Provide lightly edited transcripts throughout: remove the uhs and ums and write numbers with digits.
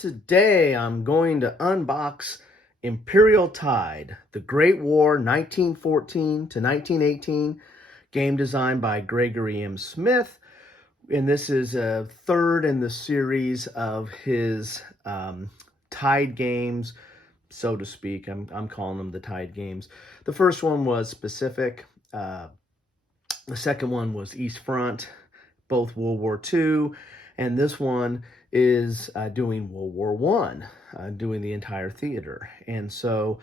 Today I'm going to unbox Imperial Tide, the Great War 1914 to 1918, game designed by Gregory M. Smith. And this is a third in the series of his Tide games, so to speak. I'm calling them the Tide games. The first one was Pacific. The second one was East Front, both World War II. And this one is doing World War One, doing the entire theater. And so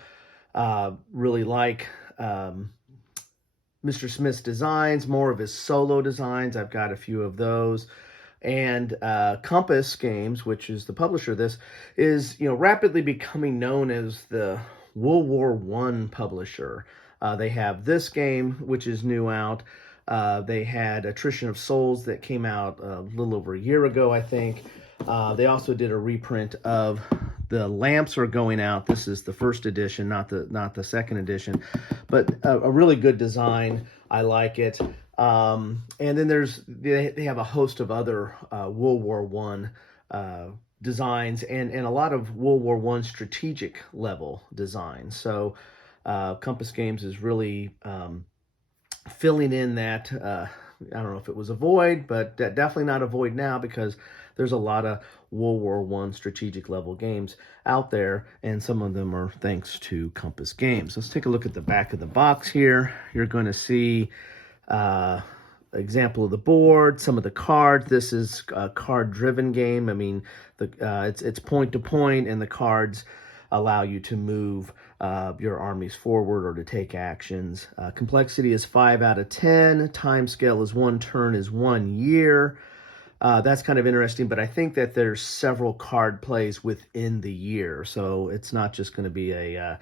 really like Mr. Smith's designs, more of his solo designs. I've got a few of those. And Compass Games, which is the publisher of this, is rapidly becoming known as the World War One publisher. They have this game, which is new out. They had Attrition of Souls that came out a little over a year ago, I think. They also did a reprint of The Lamps Are Going Out. This is the first edition, not the second edition, but a really good design. I like it. And then they have a host of other World War One designs and a lot of World War One strategic level designs. So Compass Games is really filling in that, I don't know if it was a void, but definitely not a void now, because there's a lot of World War One strategic level games out there, and some of them are thanks to Compass Games. Let's take a look at the back of the box here. You're going to see example of the board, some of the cards. This is a card-driven game. I mean, it's point to point, and the cards allow you to move your armies forward or to take actions. Complexity is 5 out of 10. Time scale is 1 turn is 1 year. That's kind of interesting, but I think that there's several card plays within the year, so it's not just going to be a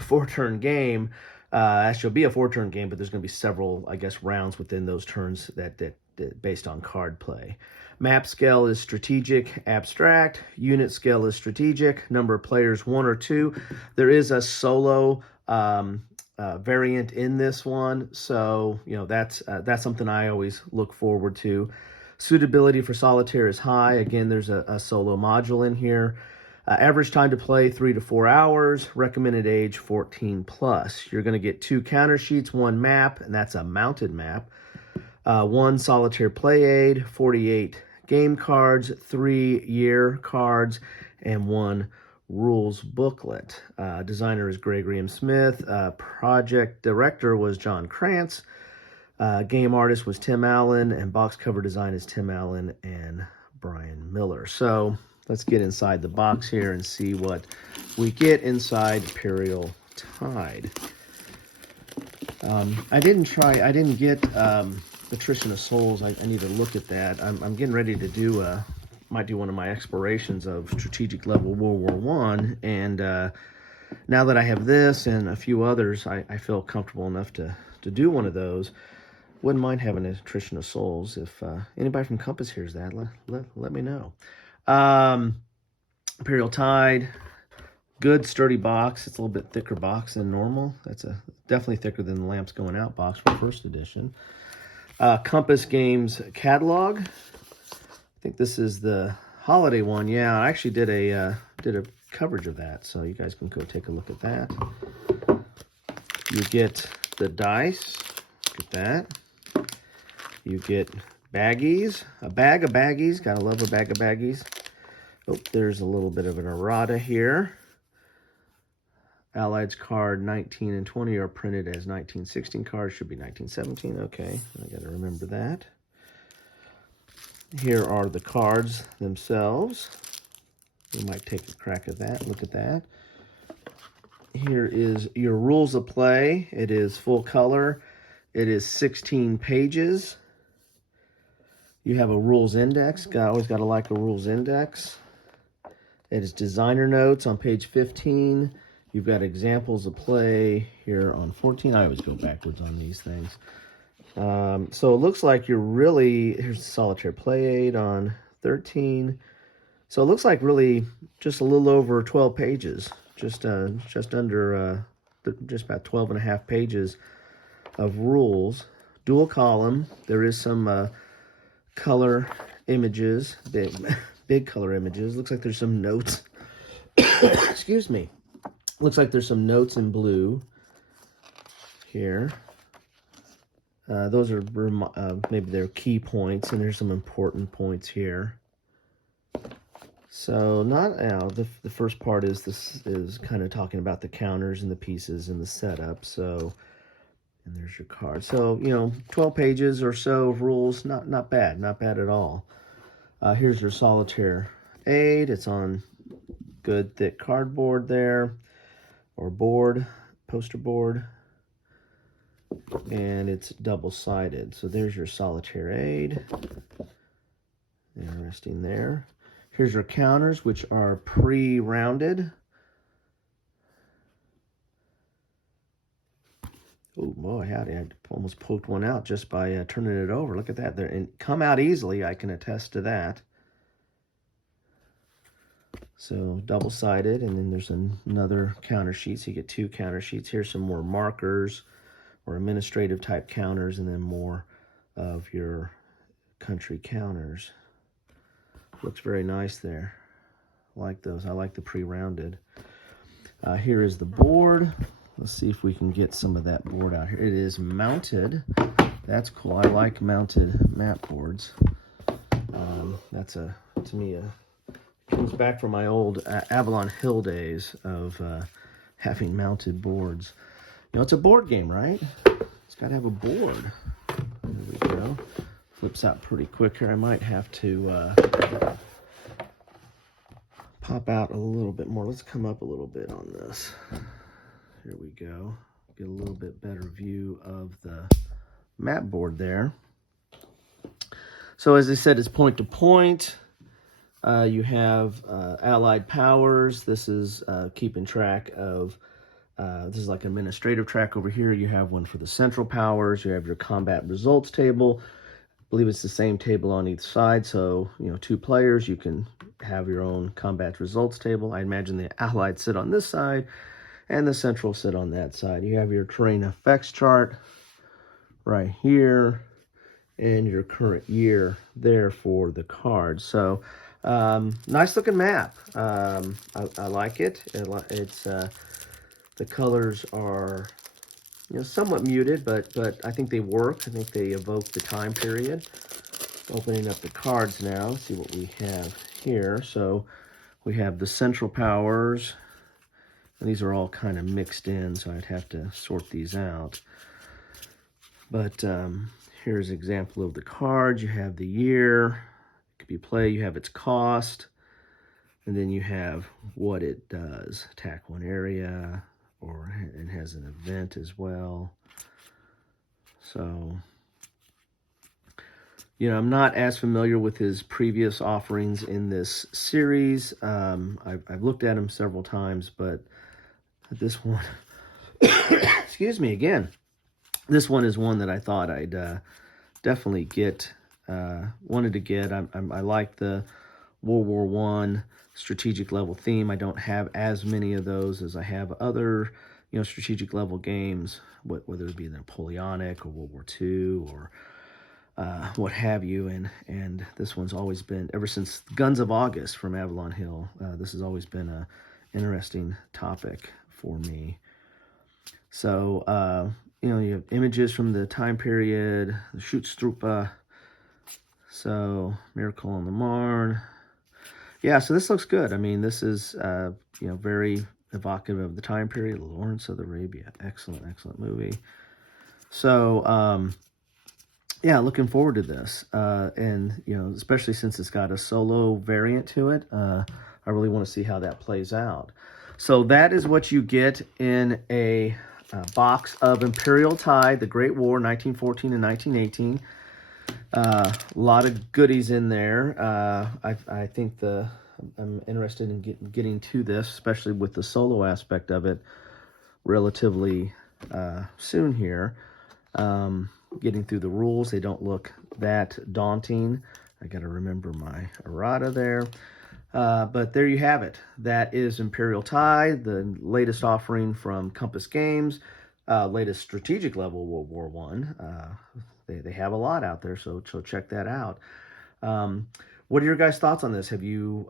four-turn game. Actually, it'll be a 4-turn game, but there's going to be several, I guess, rounds within those turns that based on card play. Map scale is strategic, abstract. Unit scale is strategic. Number of players, 1 or 2. There is a solo variant in this one, so that's something I always look forward to. Suitability for solitaire is high. Again, there's a solo module in here. Average time to play 3 to 4 hours. Recommended age 14 plus. You're going to get 2 counter sheets, 1 map, and that's a mounted map. 1 solitaire play aid, 48 game cards, 3 year cards, and 1 rules booklet. Designer is Gregory M. Smith. Project director was John Krantz. Game artist was Tim Allen, and box cover design is Tim Allen and Brian Miller. So let's get inside the box here and see what we get inside Imperial Tide. I didn't get Attrition of Souls. I need to look at that. I'm getting ready to do might do one of my explorations of strategic level World War One, and now that I have this and a few others, I feel comfortable enough to do one of those. Wouldn't mind having an Attrition of Souls. If anybody from Compass hears that, let me know. Imperial Tide, good sturdy box. It's a little bit thicker box than normal. That's definitely thicker than the Lamps Going Out box for first edition. Compass Games catalog. I think this is the holiday one. Yeah, I actually did a coverage of that, so you guys can go take a look at that. You get the dice. Look at that. You get baggies, a bag of baggies. Gotta love a bag of baggies. Oh, there's a little bit of an errata here. Allied's card 19 and 20 are printed as 1916 cards. Should be 1917. Okay, I got to remember that. Here are the cards themselves. We might take a crack at that. Look at that. Here is your rules of play. It is full color. It is 16 pages. You have a rules index. Always got to like a rules index. It is designer notes on page 15. You've got examples of play here on 14. I always go backwards on these things. So it looks like you're really, here's the solitaire play aid on 13. So it looks like really just a little over 12 pages, just under, just about 12 and a half pages of rules. Dual column. There is some color images. big color images. Looks like there's some notes. Excuse me. Looks like there's some notes in blue here. Those are maybe they're key points, and there's some important points here. So the first part is kind of talking about the counters and the pieces and the setup. So, and there's your card. So 12 pages or so of rules. Not bad at all. Here's your solitaire aid. It's on good thick cardboard there, or board, poster board. And it's double-sided. So there's your solitaire aid. Interesting there. Here's your counters, which are pre-rounded. Oh boy, howdy, I almost poked one out just by turning it over. Look at that. And come out easily, I can attest to that. So double-sided, and then there's another counter sheet. So you get 2 counter sheets. Here's some more markers or administrative type counters, and then more of your country counters. Looks very nice there. I like those. I like the pre-rounded. Here is the board. Let's see if we can get some of that board out here. It is mounted. That's cool. I like mounted map boards. That's to me comes back from my old Avalon Hill days of having mounted boards. It's a board game, right? It's got to have a board. There we go. Flips out pretty quick here. I might have to pop out a little bit more. Let's come up a little bit on this. Here we go. Get a little bit better view of the map board there. So as I said, it's point to point. You have allied powers. This is keeping track of, this is like administrative track over here. You have one for the central powers. You have your combat results table. I believe it's the same table on each side. So, 2 players, you can have your own combat results table. I imagine the allied sit on this side and the central sit on that side. You have your terrain effects chart right here and your current year there for the cards. So, nice looking map. I like it. It's the colors are somewhat muted, but I think they work. I think they evoke the time period. Opening up the cards now, see what we have here. So we have the central powers, and these are all kind of mixed in, so I'd have to sort these out. But here's an example of the cards. You have the year, it could be play, you have its cost, and then you have what it does. Attack one area, or it has an event as well. So, I'm not as familiar with his previous offerings in this series. I've looked at him several times, but this one, excuse me again, this one is one that I thought I'd definitely wanted to get. I like the World War I strategic level theme. I don't have as many of those as I have other, strategic level games, whether it be the Napoleonic or World War II or what have you. And this one's always been, ever since Guns of August from Avalon Hill, this has always been a interesting topic for me. So, you have images from the time period, the Schutztruppe, so Miracle on the Marne. Yeah, so this looks good. I mean, this is, very evocative of the time period. Lawrence of Arabia. Excellent movie. So, yeah, looking forward to this. And, especially since it's got a solo variant to it, I really want to see how that plays out. So that is what you get in a box of Imperial Tide, the Great War, 1914 and 1918. A lot of goodies in there. I think I'm interested in getting to this, especially with the solo aspect of it, relatively soon here. Getting through the rules, they don't look that daunting. I got to remember my errata there. But there you have it. That is Imperial Tide, the latest offering from Compass Games, latest strategic level World War I. They have a lot out there, so check that out. What are your guys' thoughts on this? Have you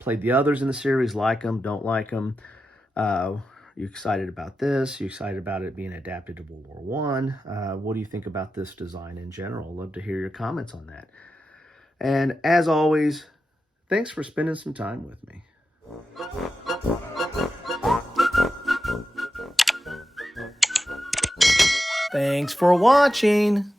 played the others in the series? Like them? Don't like them? You excited about this? You excited about it being adapted to World War One? What do you think about this design in general? Love to hear your comments on that. And as always, thanks for spending some time with me. Thanks for watching.